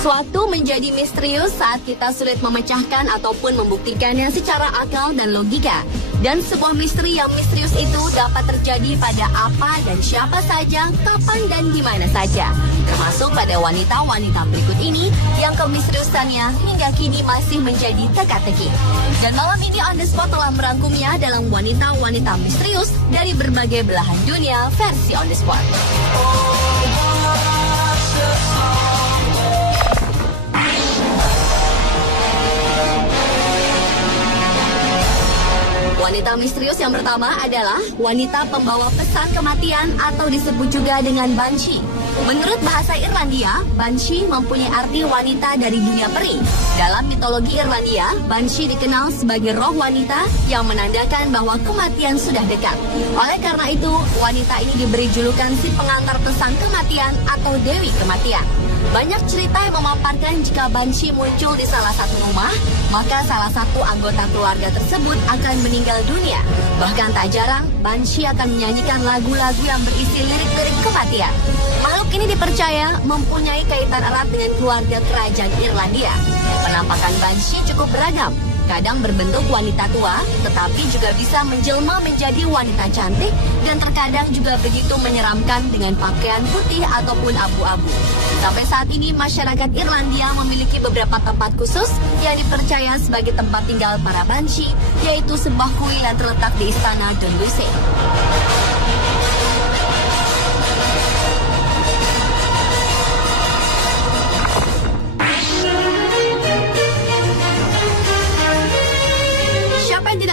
Sesuatu menjadi misterius saat kita sulit memecahkan ataupun membuktikannya secara akal dan logika. Dan sebuah misteri yang misterius itu dapat terjadi pada apa dan siapa saja, kapan dan di mana saja. Termasuk pada wanita-wanita berikut ini yang kemisteriusannya hingga kini masih menjadi teka-teki. Dan malam ini On The Spot telah merangkumnya dalam wanita-wanita misterius dari berbagai belahan dunia versi On The Spot. Wanita misterius yang pertama adalah wanita pembawa pesan kematian atau disebut juga dengan Banshee. Menurut bahasa Irlandia, Banshee mempunyai arti wanita dari dunia peri. Dalam mitologi Irlandia, Banshee dikenal sebagai roh wanita yang menandakan bahwa kematian sudah dekat. Oleh karena itu, wanita ini diberi julukan si pengantar pesan kematian atau Dewi Kematian. Banyak cerita yang memaparkan jika Banshee muncul di salah satu rumah, maka salah satu anggota keluarga tersebut akan meninggal dunia. Bahkan tak jarang, Banshee akan menyanyikan lagu-lagu yang berisi lirik-lirik kematian. Makhluk ini dipercaya mempunyai kaitan erat dengan keluarga kerajaan Irlandia. Penampakan Banshee cukup beragam. Kadang berbentuk wanita tua, tetapi juga bisa menjelma menjadi wanita cantik dan terkadang juga begitu menyeramkan dengan pakaian putih ataupun abu-abu. Sampai saat ini, masyarakat Irlandia memiliki beberapa tempat khusus yang dipercaya sebagai tempat tinggal para Banshee, yaitu sebuah kuil yang terletak di istana Dundussie.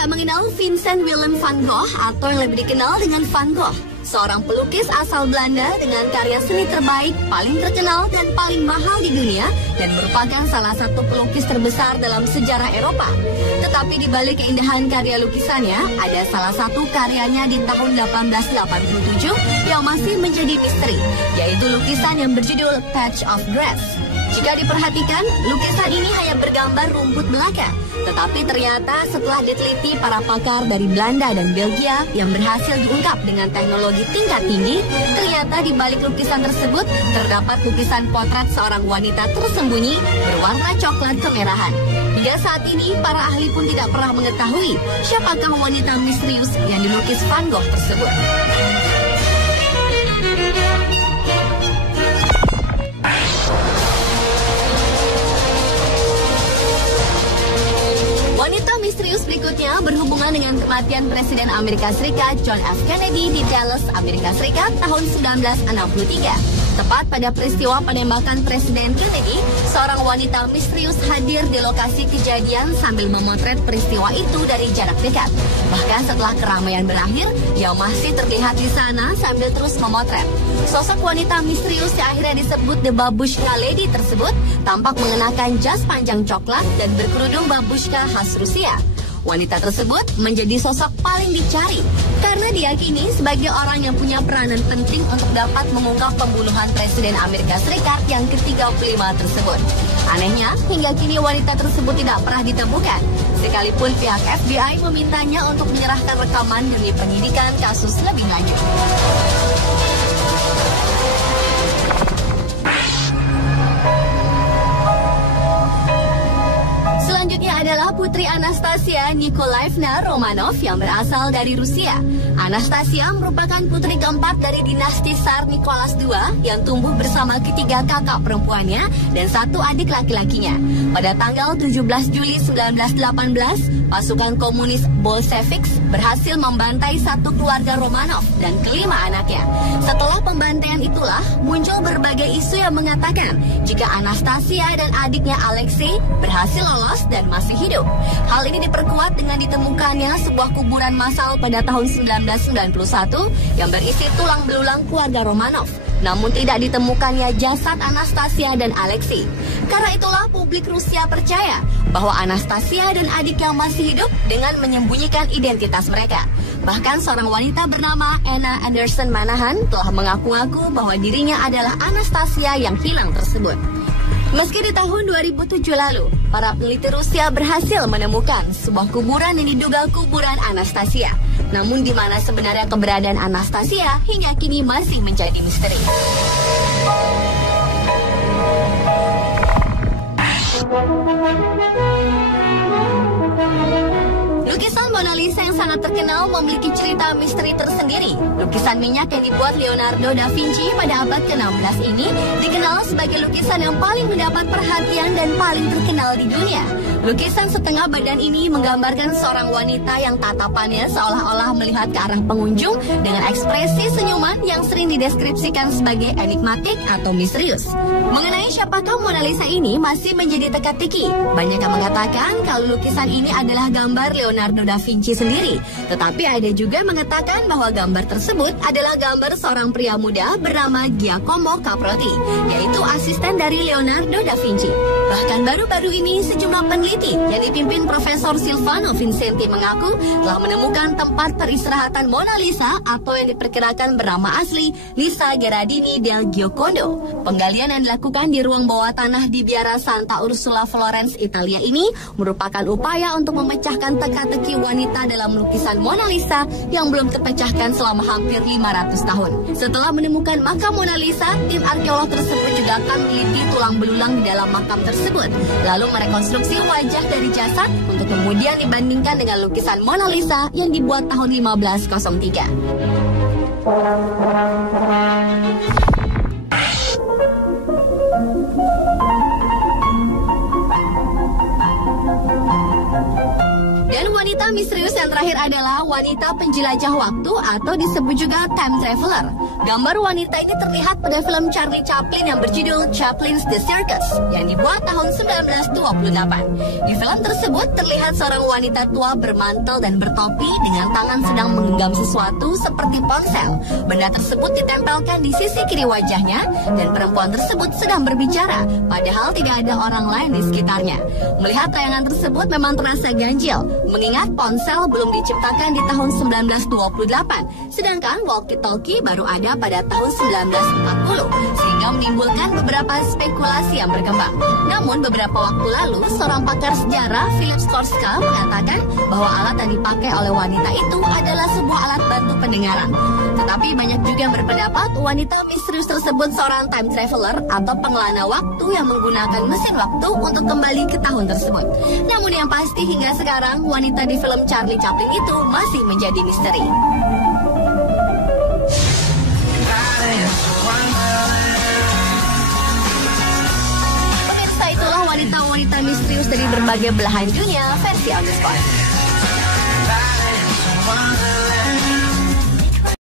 Mengenal Vincent Willem van Gogh atau yang lebih dikenal dengan Van Gogh, seorang pelukis asal Belanda dengan karya seni terbaik, paling terkenal dan paling mahal di dunia dan merupakan salah satu pelukis terbesar dalam sejarah Eropa. Tetapi di balik keindahan karya lukisannya, ada salah satu karyanya di tahun 1887 yang masih menjadi misteri, yaitu lukisan yang berjudul Patch of Grass. Jika diperhatikan, lukisan ini hanya bergambar rumput belaka. Tetapi ternyata setelah diteliti para pakar dari Belanda dan Belgia yang berhasil diungkap dengan teknologi tingkat tinggi, ternyata di balik lukisan tersebut terdapat lukisan potret seorang wanita tersembunyi berwarna coklat kemerahan. Hingga saat ini, para ahli pun tidak pernah mengetahui siapakah wanita misterius yang dilukis Van Gogh tersebut. Wanita misterius berikutnya berhubungan dengan kematian Presiden Amerika Serikat John F. Kennedy di Dallas, Amerika Serikat tahun 1963. Tepat pada peristiwa penembakan Presiden Kennedy, seorang wanita misterius hadir di lokasi kejadian sambil memotret peristiwa itu dari jarak dekat. Bahkan setelah keramaian berakhir, ia masih terlihat di sana sambil terus memotret. Sosok wanita misterius yang akhirnya disebut The Babushka Lady tersebut tampak mengenakan jas panjang coklat dan berkerudung babushka khas Rusia. Wanita tersebut menjadi sosok paling dicari karena diyakini sebagai orang yang punya peranan penting untuk dapat mengungkap pembunuhan Presiden Amerika Serikat yang ke-35 tersebut. Anehnya, hingga kini wanita tersebut tidak pernah ditemukan, sekalipun pihak FBI memintanya untuk menyerahkan rekaman demi penyidikan kasus lebih lanjut. Selanjutnya adalah Putri Anastasia Nikolaevna Romanov yang berasal dari Rusia. Anastasia merupakan putri keempat dari dinasti Tsar Nicholas II yang tumbuh bersama ketiga kakak perempuannya dan satu adik laki-lakinya. Pada tanggal 17 Juli 1918, pasukan komunis Bolsheviks berhasil membantai satu keluarga Romanov dan kelima anaknya. Setelah pembantaian itulah muncul berbagai isu yang mengatakan jika Anastasia dan adiknya Alexei berhasil lolos dan masih hidup. Hal ini diperkuat dengan ditemukannya sebuah kuburan massal pada tahun 1991 yang berisi tulang belulang keluarga Romanov. Namun tidak ditemukannya jasad Anastasia dan Alexei. Karena itulah publik Rusia percaya bahwa Anastasia dan adiknya masih hidup dengan menyembunyikan identitas mereka. Bahkan seorang wanita bernama Anna Anderson Manahan telah mengaku-ngaku bahwa dirinya adalah Anastasia yang hilang tersebut. Meski di tahun 2007 lalu, para peneliti Rusia berhasil menemukan sebuah kuburan yang diduga kuburan Anastasia. Namun di mana sebenarnya keberadaan Anastasia hingga kini masih menjadi misteri. Lukisan Mona Lisa yang sangat terkenal memiliki cerita misteri tersendiri. Lukisan minyak yang dibuat Leonardo da Vinci pada abad ke-16 ini dikenal sebagai lukisan yang paling mendapat perhatian dan paling terkenal di dunia. Lukisan setengah badan ini menggambarkan seorang wanita yang tatapannya seolah-olah melihat ke arah pengunjung dengan ekspresi senyuman yang sering dideskripsikan sebagai enigmatik atau misterius. Mengenai siapakah Mona Lisa ini masih menjadi teka-teki. Banyak yang mengatakan kalau lukisan ini adalah gambar Leonardo da Vinci sendiri. Tetapi ada juga mengatakan bahwa gambar tersebut adalah gambar seorang pria muda bernama Giacomo Caprotti, yaitu asisten dari Leonardo da Vinci. Bahkan baru-baru ini sejumlah peneliti yang dipimpin Profesor Silvano Vincenti mengaku telah menemukan tempat peristirahatan Mona Lisa atau yang diperkirakan bernama asli Lisa Gherardini del Giocondo. Penggalian yang dilakukan di ruang bawah tanah di Biara Santa Ursula Florence, Italia ini merupakan upaya untuk memecahkan teka-teki wanita dalam lukisan Mona Lisa yang belum terpecahkan selama hampir 500 tahun. Setelah menemukan makam Mona Lisa, tim arkeolog tersebut juga akan meneliti tulang belulang di dalam makam tersebut, lalu merekonstruksi wajah dari jasad untuk kemudian dibandingkan dengan lukisan Mona Lisa yang dibuat tahun 1503. Dan wanita misterius yang terakhir adalah wanita penjelajah waktu atau disebut juga time traveler. Gambar wanita ini terlihat pada film Charlie Chaplin yang berjudul Chaplin's The Circus yang dibuat tahun 1928. Di film tersebut terlihat seorang wanita tua bermantel dan bertopi dengan tangan sedang menggenggam sesuatu seperti ponsel. Benda tersebut ditempelkan di sisi kiri wajahnya dan perempuan tersebut sedang berbicara, padahal tidak ada orang lain di sekitarnya. Melihat tayangan tersebut memang terasa ganjil, mengingat ponsel belum diciptakan di tahun 1928, sedangkan walkie-talkie baru ada pada tahun 1940, sehingga menimbulkan beberapa spekulasi yang berkembang. Namun beberapa waktu lalu, seorang pakar sejarah, Philip Skorska, mengatakan bahwa alat yang dipakai oleh wanita itu adalah sebuah alat bantu pendengaran. Tetapi banyak juga yang berpendapat wanita misterius tersebut seorang time traveler atau pengelana waktu yang menggunakan mesin waktu untuk kembali ke tahun tersebut. Namun yang pasti hingga sekarang, wanita di film Charlie Chaplin itu masih menjadi misteri. Pemirsa, itulah wanita-wanita misterius dari berbagai belahan dunia versi On The Spot.